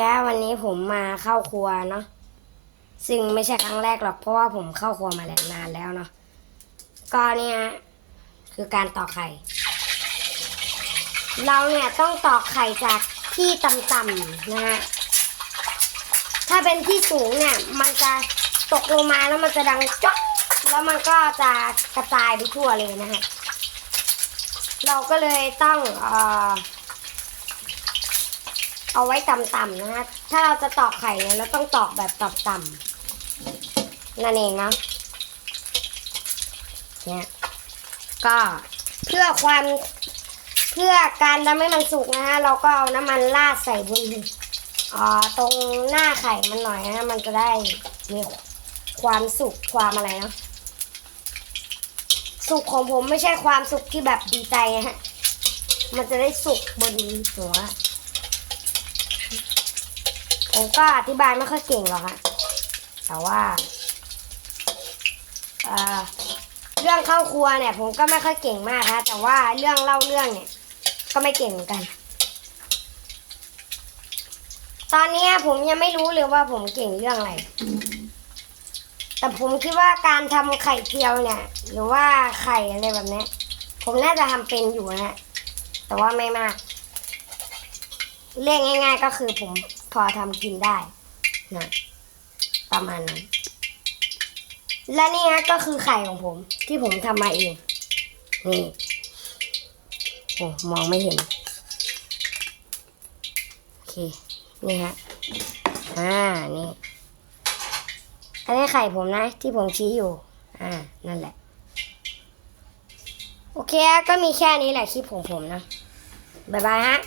แล้ววันนี้ผมมาเข้าครัวเนาะซึ่งไม่ใช่ครั้งแรกหรอกเพราะว่าผมเข้าครัวมาแล้วนานแล้วเนาะก็เนี่ยคือการตอกไข่ เราเนี่ยต้องตอกไข่จากที่ต่ำๆนะฮะถ้าเป็นที่สูงเนี่ยมันจะตกลงมาแล้วมันจะดังจ๊อกแล้วมันก็จะกระจายไปทั่วเลยนะฮะเราก็เลยต้องเอ่อ เอาไว้ต่ำๆนะฮะถ้าเราจะตอกไข่เนี่ยเราต้องตอกแบบต่ำๆนั่นเองนะเนี่ยก็เพื่อความเพื่อการทำให้มันสุกนะฮะเราก็เอาน้ำมันราดใส่บนอ่าตรงหน้าไข่มันหน่อยนะฮะมันจะได้มีความสุกความอะไรเนาะสุกของผมไม่ใช่ความสุขที่แบบดีใจนะฮะ มันจะได้สุกบนหัว ผมก็อธิบายไม่ค่อยเก่งหรอกฮะแต่ว่าเรื่องเข้าครัวเนี่ย ผมก็ไม่ค่อยเก่งมากฮะแต่ว่าเรื่องเล่าเรื่องเนี่ย ก็ไม่เก่งเหมือนกัน ตอนนี้ผมยังไม่รู้เลยว่าผมเก่งเรื่องอะไร แต่ผมคิดว่าการทำไข่เจียวเนี่ย หรือว่าไข่อะไรแบบนี้ผมน่าจะทำเป็นอยู่นะฮะแต่ว่าไม่มาก เรียกง่าย ๆ ก็คือผม พอทำกินได้นะประมาณนั้นและนี่ฮะก็คือไข่ของผม ที่ผมทำมาเอง นี่โอ้มองไม่เห็น โอเค นี่ฮะ อ่า นี่ อันนี้ไข่ผมนะ ที่ผมชี้อยู่ อ่า นั่นแหละ โอเค ก็มีแค่นี้แหละคลิปของผมนะ บ๊ายบายฮะ